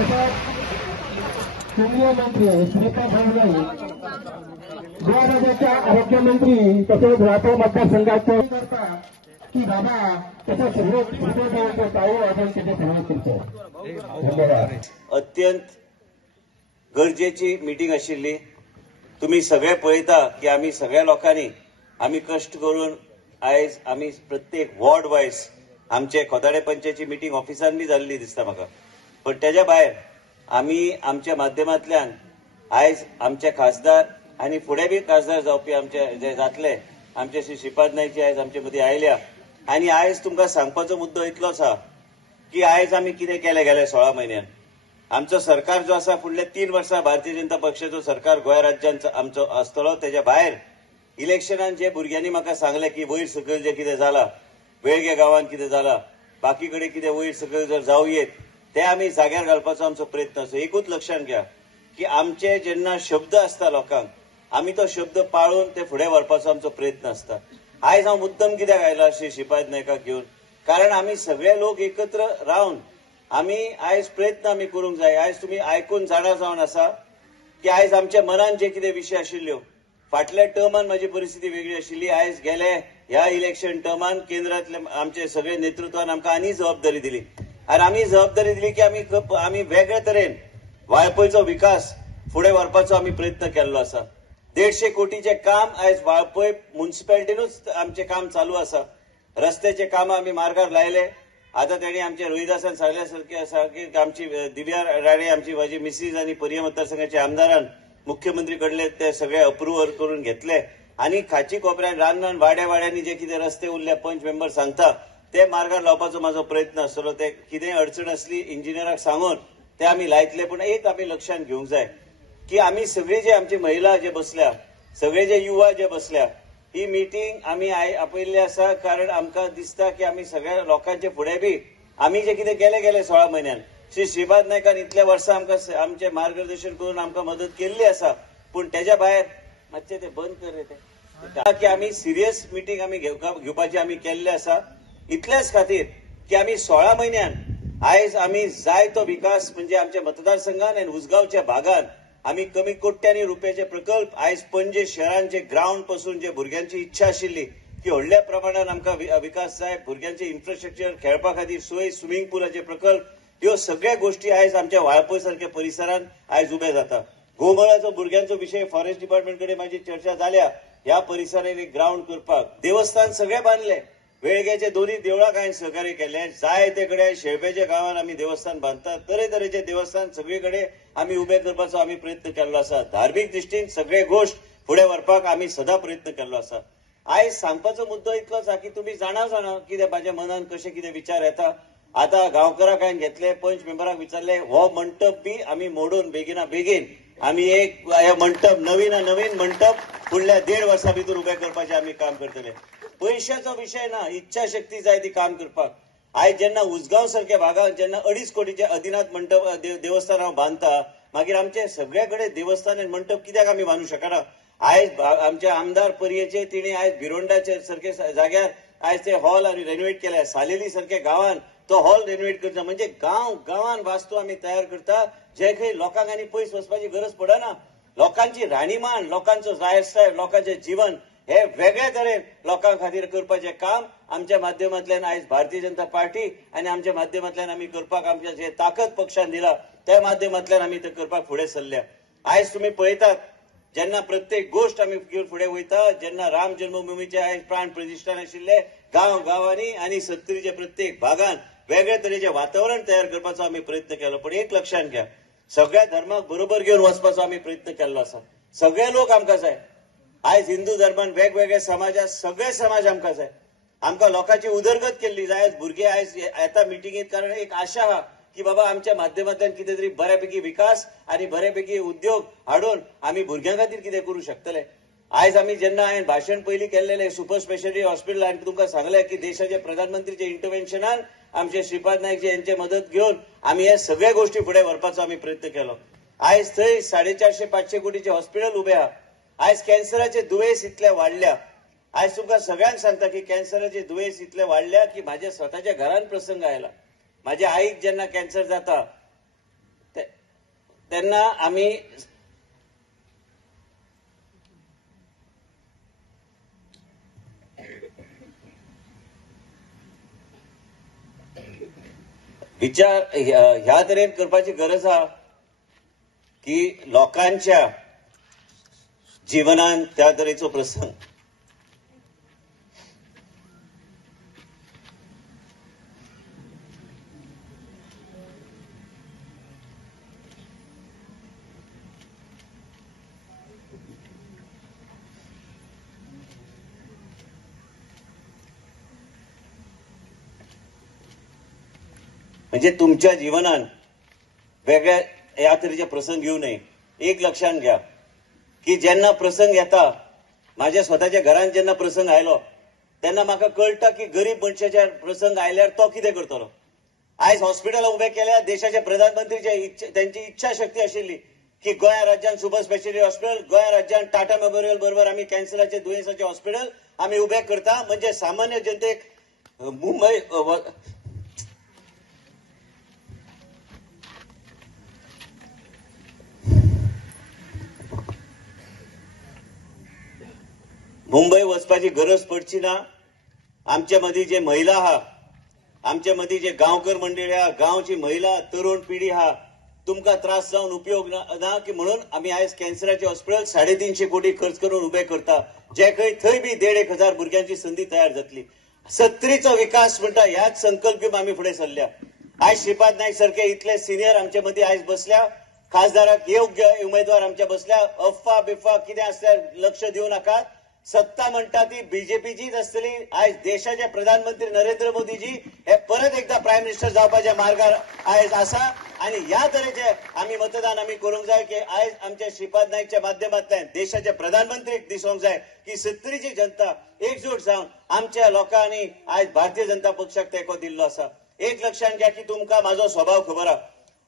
केंद्रीय मंत्री श्रीपाद भाऊ गोवा राज्याच्या आरोग्यमंत्री तसेच राठोड मतदारसंघाचे करता की बाबा त्याचा हृदय पाहू आपण तिथे समावेश करतो. धन्यवाद. अत्यंत गरजेची मीटिंग आशिल्ली. तुम्ही सगळे पळयता की आम्ही सगळ्या लोकांनी आम्ही कष्ट करून आयज आम्ही प्रत्येक वॉर्ड वायज आमचे खोदाडे पंचायतीची मीटिंग ऑफिसान बी जाल्ली दिसता म्हाका. पण त्याच्या भायर आम्ही आमच्या माध्यमांतल्यान आयज आमचे खासदार आणि फुडें बी खासदार जावपी आमचे जे जातले आमचे श्री श्रीपाद नाईकजी आयज आमचे मदीं आयल्या. आनी आयज तुमकां सांगपाचो मुद्दो इतलोच आहा की आयज आमी कितें केलें गेले 16 म्हयन्यान. आमचो सरकार जो आसा फुडले 3 वर्सां भारतीय जनता पक्षाचो सरकार गोंय राज्यात आमचो आसतलो. तेच्या भायर इलेक्शनान जे भुरग्यांनी म्हाका सांगले की वयर सकयल जे कितें जाला, वेळगे गांवांत कितें जाला, बाकी कडेन कितें वयर सकयल जर जावं येत ते आमी जाग्यार घालपाचो आमचो प्रयत्न आसा. एकूच लक्षात घ्या की आमचे जेन्ना शब्द आसता लोकांक आमी तो शब्द पाळून ते फुडें व्हरपाचो आमचो प्रयत्न आसता. आयज हांव मुद्दम कित्याक आयला श्री श्रीपाद नायकाक घेवन, कारण आमी सगळे लोक एकत्र रावन आमी आयज प्रयत्न आमी करूंक जाय. आयज तुमी आयकून जाणा जावन आसा की आयज आमच्या मनान जे कितें विशय आशिल्ल्यो, फाटल्या टर्मान म्हाजी परिस्थिती वेगळी आशिल्ली. आयज गेले ह्या इलेक्शन टर्मान केंद्रांतले आमचे सगळे नेतृत्वान आमकां आनी जबाबदारी दिली आनी आमी जबाबदारी दिली की आमी वेगळे तरेन वाळपयचो विकास फुडें व्हरपाचो आमी प्रयत्न केल्लो आसा. 150 कोटीचे काम आयज वाळपय म्युनिसिपालिटीनूच आमचे काम चालू आसा. रस्त्याचे काम आमी मार्गार लायले. आता त्यांनी आमच्या रोहिदासान सांगल्या सारखे आसा की आमची दिव्या राणे आमची माझी मिसीज आणि पर्या मतदारसंघाचे आमदारान मुख्यमंत्री कडले ते सगळे अप्रुव्ह करून घेतले आणि खाची कोपऱ्यात रान वाड्यांनी जे कितें रस्ते उरले पंच मेंबर सांगता ते मार्गार लावपाचो माझो प्रयत्न आसतलो. ते कितें अडचण असली इंजिनियराक सांगून ते आमी लायतले. पण एक आमी लक्षात घेवंक जाय की आमी सगळे जे आमची महिला जे बसल्या, सगळे जे युवा जे बसल्या, ही मीटिंग आमी आपयल्ली आसा कारण आमकां दिसता की आमी सगळ्या लोकांचे फुडें बी आमी जे कितें केले गेले 16 म्हयन्यान श्री श्रीपाद नायकान इतल्या वर्सां आमकां आमचे मार्गदर्शन करून आमकां मदत केल्ली आसा. पण तेच्या भायर मातशें ते बंद कर रे ते की आमी सिरियस मीटिंग आमी घेवपाची आमी केल्ले आसा. इतलेच खातीर की आमी 16 म्हयन्यान आयज आमी जाय तो विकास म्हणजे आमच्या मतदारसंघान आनी उसगांवच्या भागात आमी कमी कोट्यांनी रुपयाचे प्रकल्प आयज पणजे शहरांचे ग्राउंड पासून जे भुरग्यांची इच्छा आशिल्ली की व्हडल्या प्रमाणात आमकां विकास जाय, भुरग्यांचे इन्फ्रास्ट्रक्चर, खेळपा खातीर सोय, स्विमींग पुलाचे प्रकल्प, ह्यो सगळ्या गोष्टी आयज आमच्या वाळपय सारख्या परिसरात आयज उबे जाता. गोमळाचो भुरग्यांचो विशय फॉरेस्ट डिपार्टमेंट कडेन म्हाजी चर्चा जाल्या ह्या परिसरात एक ग्राउंड करपाक. देवस्थान सगळे बांदले, वेळग्याचे दोन्ही देवळाक हांवें सहकार्य केले. जाय ते कडेन शेळपेच्या गांवांत आमी देवस्थान बांदतात. तरेतरेचे देवस्थान सगळीकडे आमी उबे करपाचो आमी प्रयत्न केल्लो आसा. धार्मीक दृश्टीन सगळे गोष्ट फुडें व्हरपाक आमी सदां प्रयत्न केल्लो आसा. आयज सांगपाचो मुद्दो इतलोच आसा की तुमी जाणा कितें म्हाज्या मनान कशे कितें विचार येता. आता गांवकाराक हांवें घेतले, पंच मेंबराक विचारले, हो मंडप बी आमी मोडून बेगिना बेगीन आमी एक मंडप नवीन मंडप फुडल्या 1.5 वर्सां भितर उबे करपाचें आमी काम करतले. पैशाचो विषय ना, इच्छा शक्ती जाय ती काम करपाक. आयज जेन्ना उसगांव सारख्या भागात जेन्ना 2.5 कोटीचे अदिनाथ मंडप देवस्थान हांव बांदता, मागीर आमचे सगळे कडेन देवस्थान आनी मंडप कित्याक आमी बांदूंक शकना. आयज आमचे आमदार पर्येचे तिणी आयज भिरोंडाचे सारखे जाग्यार आयज ते हॉल आमी रेनोवेट केल्या. सालेली सारख्या गांवांत तो हॉल रेनोवेट करता म्हणजे गांवांत वास्तू आमी तयार करता जे खंय लोकांक आनी पयस वचपाची गरज पडना. लोकांची राहणीमान, लोकांचो लायफस्टायल, लोकांचें जीवन हे वेगळे तरेन लोकां खातीर करपाचें काम आमच्या माध्यमांतल्यान आयज भारतीय जनता पार्टी आनी आमच्या माध्यमांतल्यान आमी करपाक आमच्या जे ताकद पक्षान दिला त्या माध्यमांतल्यान आमी ते करपाक फुडें सरल्या. आयज तुमी पळयतात जेन्ना प्रत्येक गोष्ट आमी घेवन फुडें वयता, जेन्ना राम जन्मभूमीचे आयज प्राण प्रतिश्ठान आशिल्ले गांवांनी आनी सत्तरीच्या प्रत्येक भागांत वेगळे तरेचे वातावरण तयार करपाचो आमी प्रयत्न केलो. पण एक लक्षात घ्या, सगळ्या धर्माक बरोबर घेवन वचपाचो आमी प्रयत्न केल्लो आसा. सगळे लोक आमकां जाय. आयज हिंदू धर्मान वेगवेगळे समाज सगळे समाज आमकां जाय. आमकां लोकांची उदरगत केल्ली जाय. आयज भुरगे आयज येता मिटिंगेंत कारण एक आशा आहा की बाबा आमच्या माध्यमांतल्यान कितें तरी बऱ्यापैकी विकास आनी बऱ्यापैकी उद्योग हाडून आमी भुरग्यां खातीर कितें करूं शकतले. आयज आमी जेन्ना हांवें भाशण पयलीं केल्लेलें सुपर स्पेशालिटी हॉस्पिटल हांवें तुमकां सांगलें की देशाचे प्रधानमंत्रीचे इंटरव्हेन्शनान आमचे श्रीपाद नायकजी यांचे मदत घेवन आमी हे सगळे गोष्टी फुडें व्हरपाचो आमी प्रयत्न केलो. आयज थंय 450-500 कोटीचे हॉस्पिटल उबें आहा. आयज कॅन्सराचे दुयेंस इतले वाडल्या. आयज तुमकां सगळ्यांक सांगता की कॅन्सराचे दुयेंस इतले वाडल्या की म्हाज्या स्वताच्या घरान प्रसंग आयला. म्हाज्या आईक जेन्ना कॅन्सर जाता तेन्ना आमी विचार ह्या तरेन करपाची गरज आहा की लोकांच्या जिवनान त्या तरेचो प्रसंग म्हणजे तुमच्या जीवनान वेगळ्या ह्या तरेचे प्रसंग येऊ नये. एक लक्षात घ्या की जेन्ना प्रसंग येता, माझ्या स्वतःच्या घरान जेन्ना प्रसंग आयलो तेन्ना म्हाका कळटा की गरीब मनशाच्या प्रसंग आयल्यार तो कितें करतलो. आयज हॉस्पिटलां उबे केल्या देशाचे प्रधानमंत्रीचे त्यांची इच्छा शक्ती आशिल्ली की गोंया राज्यात सुपर स्पेशालिटी हॉस्पिटल, गोंया राज्यात टाटा मेमोरियल बरोबर आमी कॅन्सराचे दुयेंसाचे हॉस्पिटल आमी उबे करता. म्हणजे सामान्य जनतेक मुंबई वचपाची गरज पडची ना. आमचे मदीं जे महिला आहा, आमचे मदीं जे गांवकर मंडळी आहा, गांवची महिला तरुण पिढी आहा, तुमकां त्रास जावन उपयोग ना की म्हणून आमी आयज कॅन्सराचे हॉस्पिटल 350 कोटी खर्च करून उबे करता. जे खंय थंय बी 1,500 भुरग्यांची संदी तयार जातली. सत्तरीचो विकास म्हणटा ह्याच संकल्प घेवन आमी फुडें सरल्या. आयज श्रीपाद नायक सारखे इतले सिनियर आमचे मदीं आयज बसल्या. खासदाराक योग्य उमेदवार आमच्या बसल्या. अफवा बिफवा कितें आसल्यार लक्ष दिवं नाकात. सत्ता म्हणटा ती बीजेपीचीच आसतली. आयज देशाचे प्रधानमंत्री नरेंद्र मोदीजी हे परत एकदा प्रायम मिनिस्टर जावपाच्या मार्गार आयज आसा आणि ह्या तरेचे आमी मतदान आमी करूंक जाय की आयज आमच्या श्रीपाद नाईकच्या माध्यमांतल्यान देशाचे प्रधानमंत्रीक दिसूंक जाय की सत्तरीची जनता एकजूट जावन आमच्या लोकांनी आयज भारतीय जनता पक्षाक तेंको दिल्लो आसा. एक लक्षात घ्या की तुमकां म्हाजो स्वभाव खबर आहा.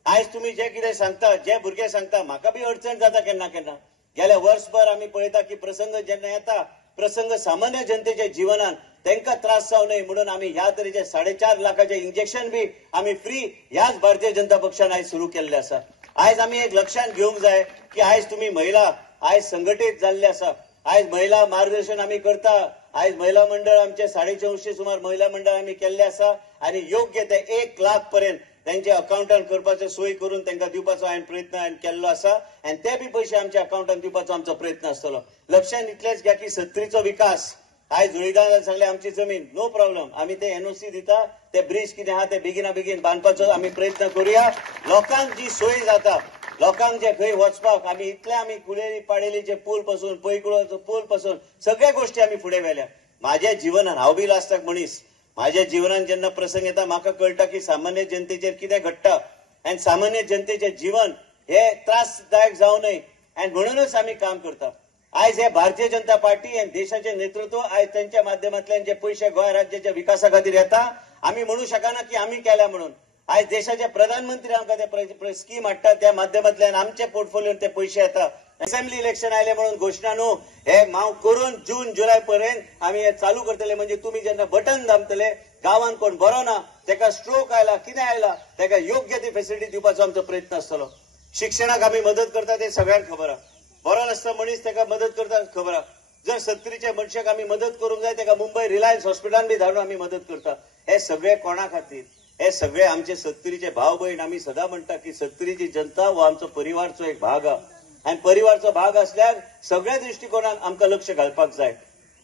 आयज तुमी जे कितें सांगता, जे भुरगे सांगता, म्हाका बी अडचण जाता केन्ना केन्ना. गेल्या वर्सभर आमी पळयता की प्रसंग जेन्ना येता, प्रसंग सामान्य जनतेच्या जिवनान तांकां त्रास जावं नये म्हणून आमी ह्या तरेचे 4.5 लाखाचे इंजेक्शन बी आमी फ्री ह्याच भारतीय जनता पक्षान आयज सुरू केल्ले आसा. आयज आमी एक लक्षात घेवंक जाय की आयज तुम्ही महिला आयज संघटीत जाल्ले आसा. आयज महिला मार्गदर्शन आमी करता. आयज महिला मंडळ आमचे 450 सुमार महिला मंडळ आमी केल्ले आसा आणि योग्य ते 1 लाख पर्यंत त्यांच्या अकाउंटान करपाचो सोय करून तांकां दिवपाचो हांवें प्रयत्न केल्लो आसा आणि ते बी पयशे आमच्या अकाउंटान दिवपाचो आमचो प्रयत्न आसतलो. लक्षात इतलेच घ्या की सत्तरीचो विकास आयज धुळीदारान सांगले आमची जमीन नो प्रॉब्लेम, आमी ते एनओसी दिता. ते ब्रिज कितें आहा ते बेगिना बेगीन बांदपाचो आमी प्रयत्न करूया. लोकांक जी सोय जाता, लोकांक जे खंय वचपाक आमी इतले आमी कुलेरी पाडेलीचे पूल पासून पैकुळाचो पूल पासून सगळ्या गोष्टी आमी फुडें व्हेल्या. माझ्या जीवनान हांव बी लास्टाक मनीस, माझ्या जीवनान जेन्ना प्रसंग येता म्हाका कळटा की सामान्य जनतेचेर कितें घडटा आणि सामान्य जनतेचे जीवन हे त्रासदायक जावं नये आणि म्हणूनच आमी काम करता. आयज हे भारतीय जनता पार्टी आणि देशाचे नेतृत्व आयज त्यांच्या माध्यमांतल्यान जे पयशे गोंय राज्याच्या विकासा खातीर येता आमी म्हणू शकना की आमी केल्या म्हणून. आयज देशाचे प्रधानमंत्री आमकां ते स्कीम हाडटा त्या माध्यमांतल्यान आमच्या पोर्टफोलिओन ते पयशे येता. असेंब्ली इलेक्शन आयले म्हणून घोषणा न्हू, हे माव करून जून जुलय पर्यंत आमी हे चालू करतले. म्हणजे तुम्ही जेन्ना बटन दामतले गांवांत कोण बरो ना, ताका स्ट्रोक आयला कितें आयला ताका योग्य ती फेसिलिटी दिवपाचो आमचो प्रयत्न आसतलो. शिक्षणाक आमी मदत करता ते सगळ्यांक खबर आहा. बरो नासता मनीस ताका मदत करता खबर आहा. जर सत्तरीच्या मनशाक आमी मदत करूंक जाय ताका मुंबय रिलायन्स हॉस्पिटलान बी धाडून आमी मदत करता. हे सगळे कोणा खातीर? हे सगळे आमचे सत्तरीचे भाव भयण. आमी सदां म्हणटा की सत्तरीची जनता हो आमचो परिवारचो एक भाग आहा आणि परिवारचो भाग असल्यार सगळ्या दृष्टिकोनान आमकां लक्ष घालपाक जाय.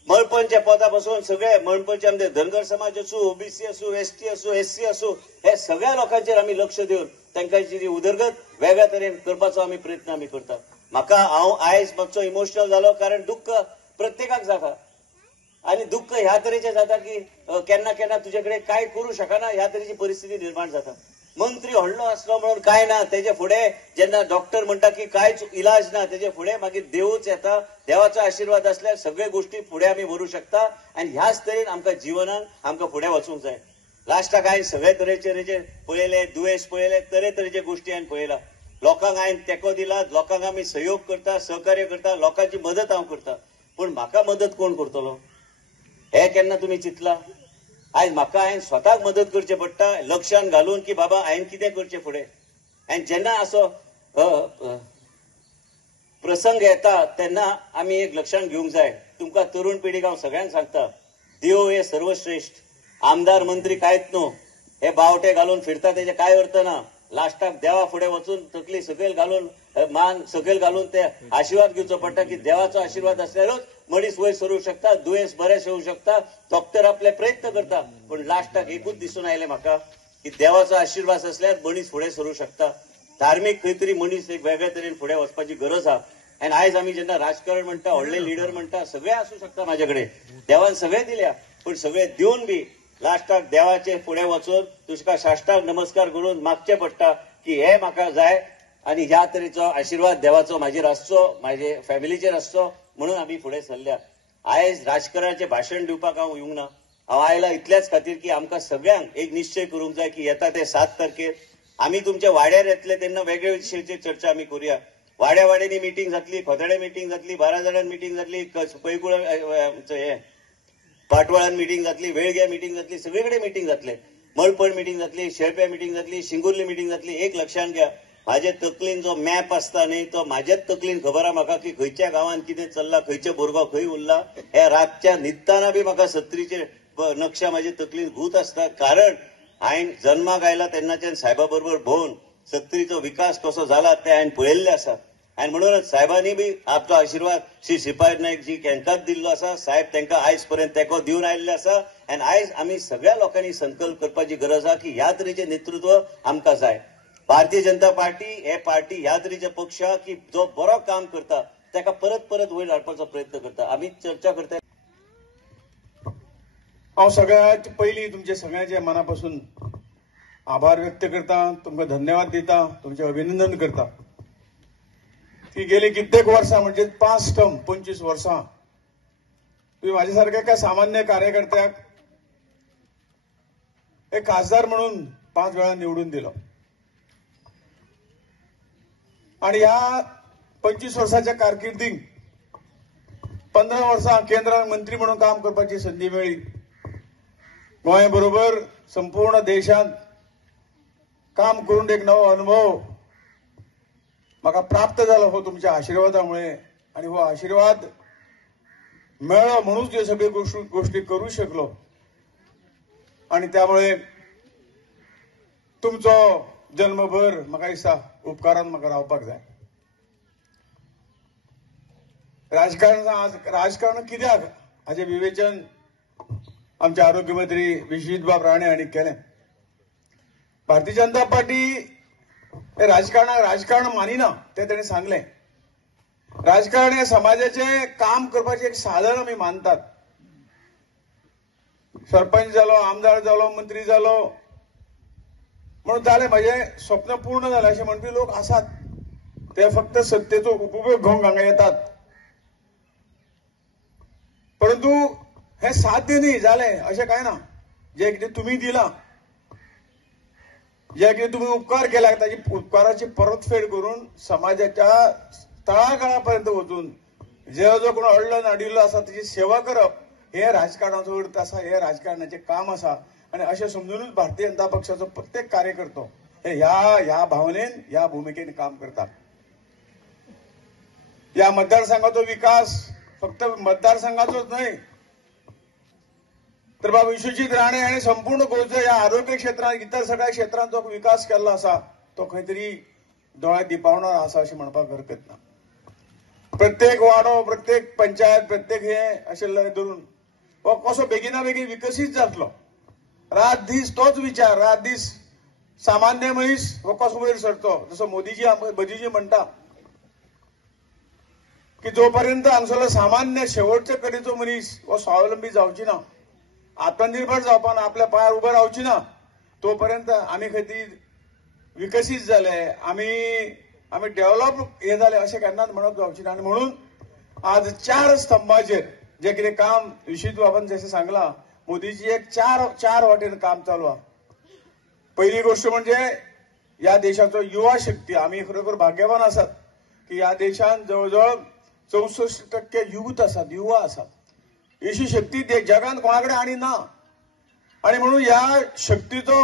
मळपणच्या पदा पासून सगळे मळपणचे आमचे धनगर समाज असू, ओबीसी असू, एसटी असू, एससी असू, हे सगळ्या लोकांचेर आमी लक्ष दिवन तांकांची जी उदरगत वेगळ्या तरेन करपाचो आमी प्रयत्न आमी करता. म्हाका हांव आयज मातसो इमोशनल जालो कारण दुःख प्रत्येकाक जाता आणि दुःख ह्या तरेचें जाता की केन्ना केन्ना तुजे कडेन कांय करूं शकना ह्या तरेची परिस्थिती निर्माण जाता. मंत्री व्हडलो आसलो म्हणून काय ना, तेजे फुडें जेन्ना डॉक्टर म्हणटा की कांयच इलाज ना तेजे फुडें मागीर देवूच येता. देवाचो आशिर्वाद असल्यार सगळे गोष्टी फुडें आमी व्हरू शकता आणि ह्याच तरेन आमकां जिवनान आमकां फुडें वचूंक जाय. लास्टाक हांवें सगळे तरेचे पळयले, दुयेंस पळयले, तरेतरेचे गोष्टी हांवें पळयला. लोकांक हांवें तेंको दिला, लोकांक आमी सहयोग करता, सहकार्य करता, लोकांची मदत हांव करता. पूण म्हाका मदत कोण करतलो हे केन्ना तुमी चिंतला? आयज म्हाका हांवें स्वताक मदत करचें पडटा लक्षान घालून की बाबा हांवें कितें करचें फुडें. आनी जेन्ना असो प्रसंग येता तेन्ना आमी एक लक्षात घेवंक जाय. तुमकां तरुण पिढीक हांव सगळ्यांक सांगता, देव हे सर्वश्रेष्ठ. आमदार मंत्री कांयच न्हू. हे बावटे घालून फिरता तेजे कांय अर्थ ना. लास्टाक देवा फुडें वचून तकली सकयल घालून मान सकयल घालून ते आशिर्वाद घेवचो पडटा की देवाचो आशिर्वाद आसल्यारूच मनीस वयर सरूंक शकता, दुयेंस बरें येवंक शकता. डॉक्टर आपले प्रयत्न करता, पूण लास्टाक एकूच दिसून आयलें म्हाका की देवाचो आशिर्वाद असल्यार मनीस फुडें सरूंक शकता. धार्मीक खंय तरी मनीस एक वेगळे तरेन फुडें वचपाची गरज आहा. आनी आयज आमी जेन्ना राजकारण म्हणटा, व्हडले लिडर म्हणटा, सगळे आसूं शकता म्हाजे कडेन. देवान सगळे दिल्या, पूण सगळे दिवन बी लास्टाक देवाचे फुडें वचून तुका साश्टांग नमस्कार करून मागचें पडटा की हे म्हाका जाय आनी ह्या तरेचो आशिर्वाद देवाचो म्हाजेर आसचो, म्हाजे फॅमिलीचेर आसचो, म्हणून आमी फुडें सरल्या. आयज राजकारणाचें भाशण दिवपाक हांव येवंक ना. हांव आयला इतल्याच खातीर की आमकां सगळ्यांक एक निश्चय करूंक जाय की येता ते 7 तारखेर आमी तुमच्या वाड्यार येतले तेन्ना वेगळे विशयाचेर चर्चा आमी करुया. वाड्या वाड्यांनी मिटींग जातली, खोदडे मिटींग जातली, बाराजड्यान मिटींग जातली, पैकुळ हे पाटवाळान मिटींग जातली, वेळग्या मिटींग जातली, सगळीकडे मिटींग जातले. मळपण मिटींग जातली, शेळप्या मिटींग जातली, शिंगुर्ली मिटींग जातली. एक लक्षात घ्या, म्हाजे तकलेन जो मॅप आसता न्ही तो म्हाजेच तकलेन खबर आहा म्हाका की खंयच्या गांवांत कितें चल्ला, खंयचे भुरगो खंय उरला. हे रातच्या न्हिदताना बी म्हाका सत्तरीचे नक्षा म्हाजे तकलेन घूत आसता. कारण हांवें जल्माक आयला तेन्नाच्यान साहेबा बरोबर भोवन सत्तरीचो विकास कसो जाला ते हांवें पळयल्ले आसा. आनी म्हणूनच साहेबांनी बी आपलो आशिर्वाद श्री श्रीपाद नायक जी हांकांच दिल्लो आसा. साहेब तांकां आयज पर्यंत तेंको दिवन आयिल्ले आसा. आनी आयज आमी सगळ्या लोकांनी संकल्प करपाची गरज आहा की ह्या तरेचें नेतृत्व आमकां जाय. भारतीय जनता पार्टी हे पार्टी ह्या तरेचे पक्ष आहा की जो बरो काम करता ताका परत परत वयर हाडपाचो प्रयत्न करता. आमी चर्चा करता. हांव सगळ्यात पयलीं तुमचे सगळ्यांचे मनापासून आभार व्यक्त करता, तुमकां धन्यवाद दिता, तुमचें अभिनंदन करता की गेली कित्येक वर्सां म्हणजे 5 टर्म 25 वर्सां तुम्ही माझ्या सारख्या एका सामान्य कार्यकर्त्याक एक खासदार म्हणून 5 वेळा निवडून दिलो. आणि ह्या 25 वर्साच्या कारकिर्दीत 15 वर्सां केंद्रात मंत्री म्हणून काम करपाची संधी मेळ्ळी. गोंय बरोबर संपूर्ण देशांत काम करून एक नवो अनुभव म्हाका प्राप्त जालो हो तुमच्या आशिर्वादामुळे. आणि हो आशिर्वाद मेळ्ळो म्हणूनच हे सगळे गोष्टी करू शकलो. आणि त्यामुळे तुमचो जन्मभर म्हाका दिसता उपकारान म्हाका रावपाक जाय. राजकारण कित्याक हाचे विवेचन आमचे आरोग्य मंत्री विश्वजित राणे हांणी केलें. भारतीय जनता पार्टी हे राजकारण मानिना ते ताणें सांगलें. राजकारण हे समाजाचे काम करपाचें एक साधन आमी मानतात. सरपंच जालो, आमदार जालो, मंत्री जालो म्हणून जालें म्हजें स्वप्न पूर्ण जालें अशें म्हणपी लोक आसात. ते फक्त सत्तेचो उपभोग घेवंक हांगा येतात. परंतु हे साध्य न्ही जालें अशें कांय ना. जे कितें तुमी दिलां, जे कितें तुमी उपकार केल्यात ताची उपकाराची परतफेड करून समाजाच्या तळागाळापर्यंत वचून जो कोण अडलो नाडिल्लो आसा ताची सेवा करप हे राजकारणाचो अर्थ आसा, हे राजकारणाचें काम आसा. आणि अशें समजूनच भारतीय जनता पक्षाचो प्रत्येक कार्यकर्तो हे ह्या भावनेन ह्या भुमिकेन काम करता. ह्या मतदारसंघाचो विकास फक्त मतदारसंघाचोच न्हय तर बाबा विश्वजित राणे हाणें संपूर्ण गोंयचो ह्या आरोग्य क्षेत्रांत इतर सगळ्या क्षेत्रांत जो विकास केल्लो आसा तो खंय तरी दोळ्याक दिपावणार आसा अशें म्हणपाक हरकत ना. प्रत्येक वाडो, प्रत्येक पंचायत, प्रत्येक हे अशें धरून हो कसो बेगिना बेगीन विकसीत जातलो. रात दीस तोच विचार, रात दीस सामान्य मनीस हो कसो वयर सरतो. जसो मोदीजी म्हणटा की जोपर्यंत हांगसरलो सामान्य शेवटचे कडेचो मनीस हो स्वावलंबी जावची ना, आत्मनिर्भर जावपा ना, आपल्या पांयार उबें रावची ना, तोपर्यंत आमी खंय तरी विकसीत जाले, आमी डेव्हलप हे जाले अशें केन्नाच म्हणप जावची ना. आनी म्हणून आज 4 स्तंभाचेर जे कितें काम विश्वजित बाबान जशें सांगलां, मोदीजी एक 4 वाटेन काम चालू आहा. पहिली गोष्ट म्हणजे ह्या देशाचो युवा शक्ती. आमी खरोखर भाग्यवान आसात की ह्या देशांत जवळजवळ 64% युथ आसात, युवा आसात. अशी शक्ती जगांत कोणाकडे आनी ना. आणि म्हणून ह्या शक्तीचो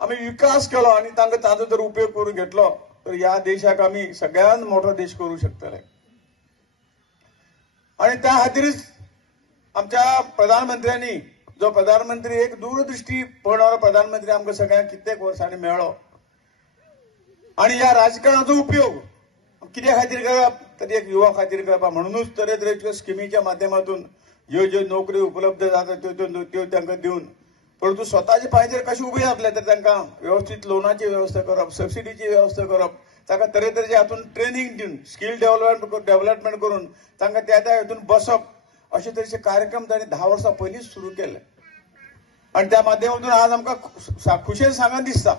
आमी विकास केलो आणि तांकां ताजो जर उपयोग करून घेतलो तर या देशाक आम्ही सगळ्यात मोठा देश करू शकतले. आणि त्या खातीरच आमच्या प्रधानमंत्र्यांनी जो प्रधानमंत्री एक दूरदृष्टी पळणारा प्रधानमंत्री आमकां सगळ्यांक कित्येक वर्सांनी मेळ्ळो. आणि या राजकारणाचो उपयोग कित्या खातीर करप तर एक युवा खातीर करप म्हणूनच तरेतरेच्यो स्किमीच्या माध्यमातून ज्यो नोकरी उपलब्ध जातात त्यो तांकां दिवन परंतु स्वतःच्या पांयाचेर कशें उबे जातले तर तांकां व्यवस्थित लोनाची व्यवस्था करप, सबसिडीची व्यवस्था करप, तांकां तरेतरेचे हातून ट्रेनिंग दिवन स्किल डेव्हलपमेंट करून तांकां त्या हातून बसप अशे तरेचे कार्यक्रम तांणी 10 वर्सां पयलींच सुरू केले. आणि त्या माध्यमातून आज आमकां खुशेन सांगन दिसता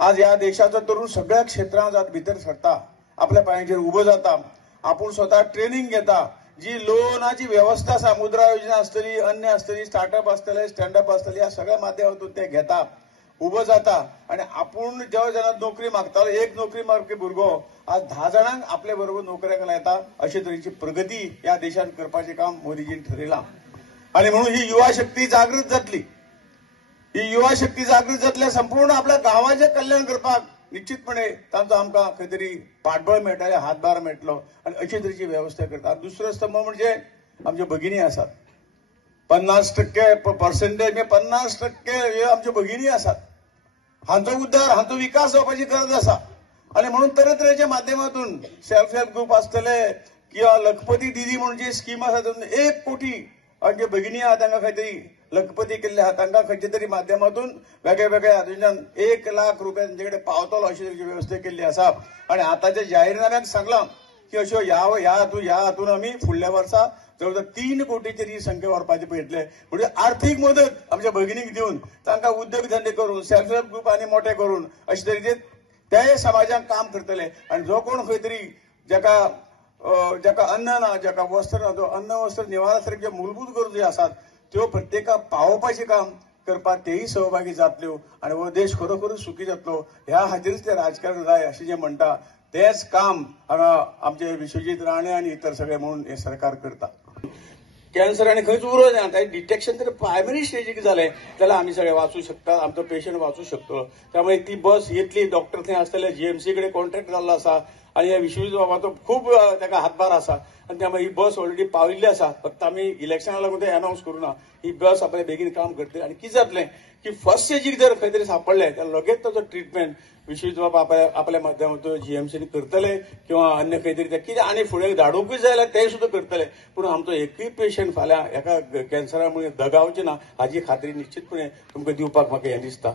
आज ह्या देशाचो तरुण सगळ्या क्षेत्रांत आज भितर सरता, आपल्या पांयाचेर उबो जाता, आपूण स्वता ट्रेनिंग घेता. जी लोनाची व्यवस्था आसा, मुद्रा योजना आसतली, अन्य आसतली, स्टार्टअप आसतले, स्टँडअप आसतली, ह्या सगळ्या माध्यमातून ते घेता, उबो जाता. आणि आपूण ज्या जणांक नोकरी मागतालो एक नोकरी मागपी भुरगो आज 10 जाणांक आपले बरोबर नोकऱ्याक लायता. अशे तरेची प्रगती ह्या देशान करपाचें काम मोदीजीन ठरयलां. आणि म्हणून ही युवा शक्ती जागृत जातली. ही युवा शक्ती जागृत जातल्या संपूर्ण आपल्या गांवाचें कल्याण करपाक निश्चितपणे तांचो आमकां खंय तरी पाठबळ मेळटलें, हातभार मेळटलो. आणि अशे तरेची व्यवस्था करता. दुसरो स्तंभ म्हणजे आमच्यो भगिनी आसात. 50% पर्सेंटेज 50% हे आमच्यो भगिनी आसात. हांचो उद्धार, हांचो विकास जावपाची गरज आसा. आणि म्हणून तरेतरेच्या माध्यमातून सेल्फ हेल्प ग्रुप आसतले किंवा लखपती दिदी म्हणून जी स्कीम आसा तातूंत 1 कोटी ज्यो भगिनी आहा तांकां खंय तरी लखपती केल्ले आहा तांकां खंयच्या तरी माध्यमातून वेगळ्या हातूंतल्यान 1 लाख रुपया तांचे कडेन पावतलो अशी तरेची व्यवस्था केल्ली आसा. आणि आतांच्या जाहीरनाम्याक सांगलां की अश्यो ह्या हातून आमी फुडल्या वर्सा जवळ 3 कोटीचेर ही संख्या व्हरपाचे पळयतले. म्हणजे आर्थीक मदत आमच्या भगिनीक दिवन तांकां उद्योग धंदे करून सेल्फ हेल्प ग्रुप आनी मोठे करून अशे तरेचे ते समाजाक काम करतले. आणि जो कोण खंय तरी जाका अन्न ना, जाका वस्त्र ना, जो अन्न वस्त्र निवारा सारख्यो मूलभूत गरजो आसात त्यो प्रत्येकाक पावोवपाचें काम करपाक तेही सहभागी जातल्यो. आणि हो देश खरोखरूच सुखी जातलो. ह्या खातीरच ते राजकारण जाय अशें जें म्हणटा तेच काम हांगा आमचे विश्वजीत राणे आनी इतर सगळे म्हणून हे सरकार करता. कॅन्सर आनी खंयच उरो जायना, डिटेक्शन तर प्रायमरी स्टेजीक जालें जाल्यार आमी सगळे वाचूंक शकता, आमचो पेशंट वाचूंक शकतलो. त्यामुळे ती बस येतली, डॉक्टर थंय आसतले, जीएमसी कडेन कॉन्ट्रॅक्ट जाल्लो आसा आणि ह्या विश्वजीत बाबाचो खूब ताका हातभार आसा. आणि त्यामुळे ही बस ऑलरेडी पाविल्ली आसा. फक्त आमी इलेक्शनाक लागून ते अनावन्स करूं ना. ही बस आपल्या बेगीन काम करतली. आणि कितें जातलें की फर्स्ट स्टेजीक जर खंय तरी सांपडलें जाल्यार लगेच ताचो ट्रिटमेंट विश्वजीत बाबा आपल्या माध्यमातून जीएमसीनी करतले किंवा अन्य खंय तरी कितें आनी फुडें धाडूंकूय जाय जाल्यार ते सुद्दां करतले. पूण आमचो एकूय पेशंट फाल्यां एका कॅन्सरा मुळे दगावचे ना हाची खात्री निश्चितपणे तुमकां दिवपाक म्हाका हें दिसता.